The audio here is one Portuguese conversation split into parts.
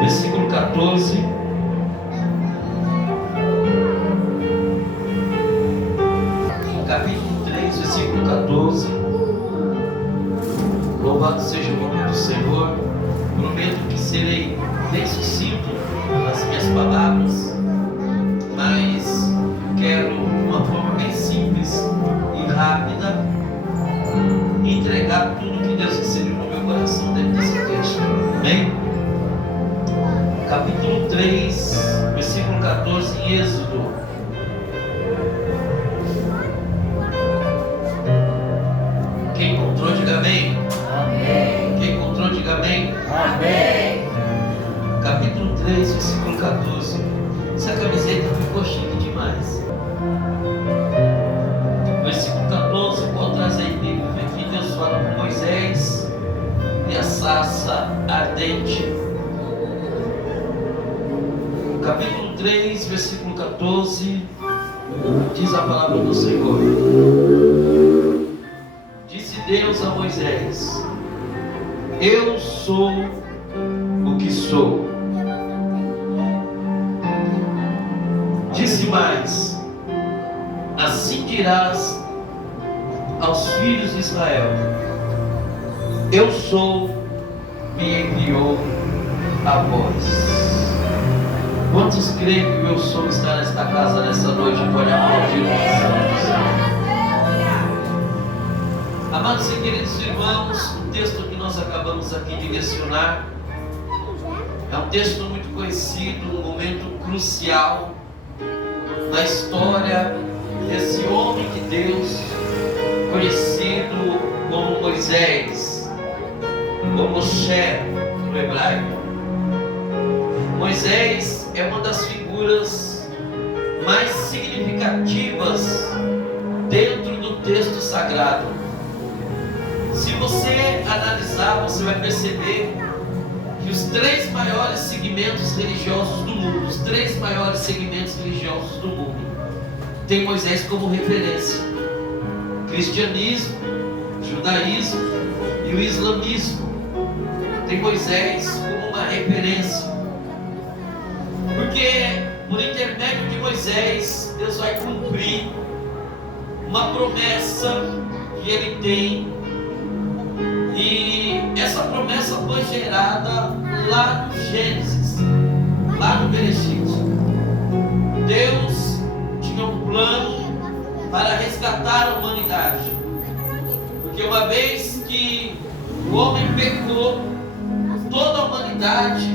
versículo 14. Capítulo 3, versículo 14. Louvado seja o nome do Senhor. Prometo que serei bem sucinto nas minhas palavras, mas quero, de uma forma bem simples e rápida, entregar tudo que Deus inseriu no meu coração dentro desse texto. Amém? Capítulo 3, versículo 14, em Êxodo. Quem encontrou, diga amém. Amém. Quem encontrou, diga amém. Amém. Capítulo 3, versículo 14. Essa camiseta ficou chique demais. Versículo 14, pode trazer aí, Bíblia. Aqui Deus fala com Moisés e a sarça ardente. Capítulo 3, versículo 14, diz a palavra do Senhor. Disse Deus a Moisés: eu sou o que sou. Disse mais: assim dirás aos filhos de Israel: eu sou, me enviou a vós. Quantos creem que o eu sou está nesta casa nessa noite? Pode aplaudir os santos. Amados e queridos irmãos, o texto que nós acabamos aqui de lecionar é um texto muito conhecido, um momento crucial na história desse homem de Deus, conhecido como Moisés, como Moshe no hebraico. Moisés é uma das figuras mais significativas dentro do texto sagrado. Se você analisar, você vai perceber que os três maiores segmentos religiosos do mundo, os três maiores segmentos religiosos do mundo, tem Moisés como referência: cristianismo, judaísmo e o islamismo. Tem Moisés como uma referência, porque por intermédio de Moisés Deus vai cumprir uma promessa que ele tem, e essa promessa foi gerada lá no Gênesis, lá no Bereshit. Deus tinha um plano para resgatar a humanidade, porque uma vez que o homem pecou, toda a humanidade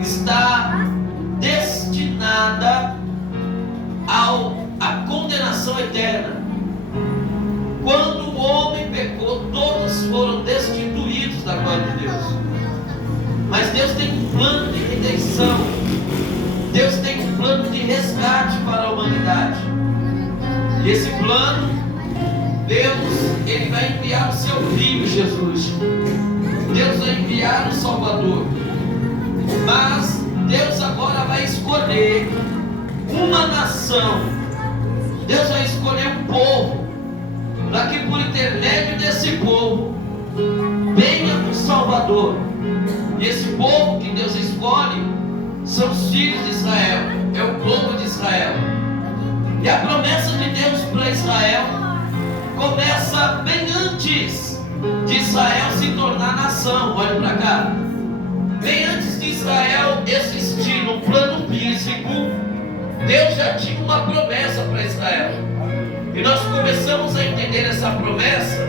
está destinada à condenação eterna. Quando o homem pecou, todos foram destituídos da glória de Deus. Mas Deus tem um plano de redenção. Deus tem um plano de resgate para a humanidade. E esse plano, Deus, Ele vai enviar o seu Filho Jesus. Deus vai enviar o Salvador. Mas Deus agora vai escolher uma nação. Deus vai escolher um povo, para que por intermédio desse povo venha um Salvador. E esse povo que Deus escolhe são os filhos de Israel, é o povo de Israel. E a promessa de Deus para Israel começa bem antes de Israel se tornar nação. Olha para cá. Bem antes de Israel existir no plano físico, Deus já tinha uma promessa para Israel. E nós começamos a entender essa promessa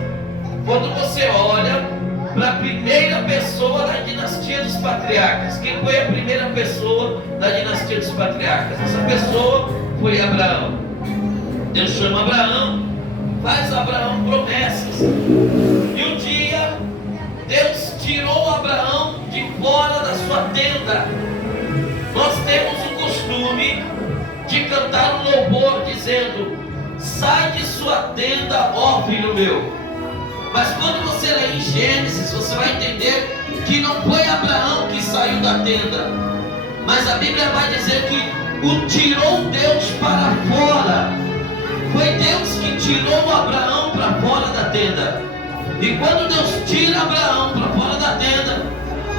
quando você olha para a primeira pessoa da dinastia dos patriarcas. Quem foi a primeira pessoa da dinastia dos patriarcas? Essa pessoa foi Abraão. Deus chama Abraão, faz a Abraão promessas. E um dia Deus tirou Abraão de fora da sua tenda. Nós temos o costume de cantar um louvor dizendo: sai de sua tenda, ó filho meu. Mas quando você lê em Gênesis, você vai entender que não foi Abraão que saiu da tenda, mas a Bíblia vai dizer que o tirou Deus para fora. Foi Deus que tirou Abraão para fora da tenda. E quando Deus tira Abraão para fora da tenda,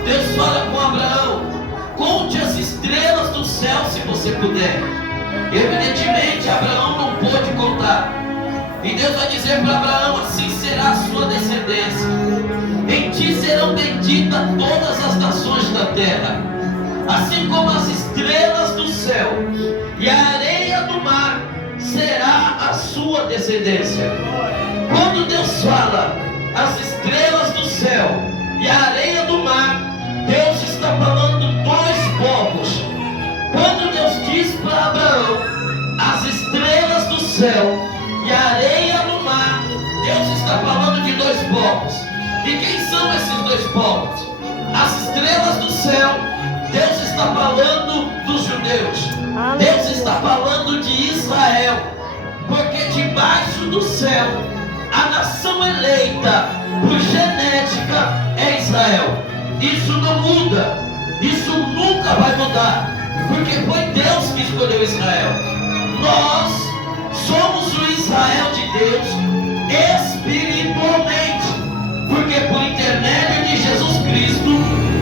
Deus fala com Abraão: conte as estrelas do céu se você puder. Evidentemente Abraão não pôde contar. E Deus vai dizer para Abraão: assim será a sua descendência. Em ti serão benditas todas as nações da terra, assim como as estrelas do céu e a areia do mar será a sua descendência. Quando Deus fala as estrelas do céu e a areia do mar, Deus está falando dois povos. Quando Deus diz para Abraão as estrelas do céu e a areia do mar, Deus está falando de dois povos. E quem são esses dois povos? As estrelas do céu, Deus está falando dos judeus. Deus está falando de Israel. Porque debaixo do céu, a nação eleita por genética é Israel. Isso não muda. Isso nunca vai mudar. Porque foi Deus que escolheu Israel. Nós somos o Israel de Deus espiritualmente. Porque por intermédio de Jesus Cristo,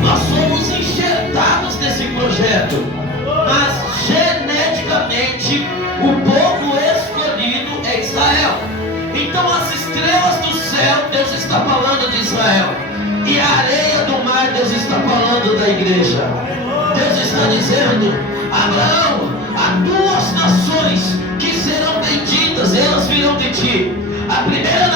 nós somos enxertados nesse projeto. Mas geneticamente, o povo escolhido é Israel. Então as estrelas do céu, Deus está falando de Israel. E a areia do mar, Deus está falando da igreja. Deus está dizendo: Abraão, há duas nações que serão benditas, elas virão de ti. A primeira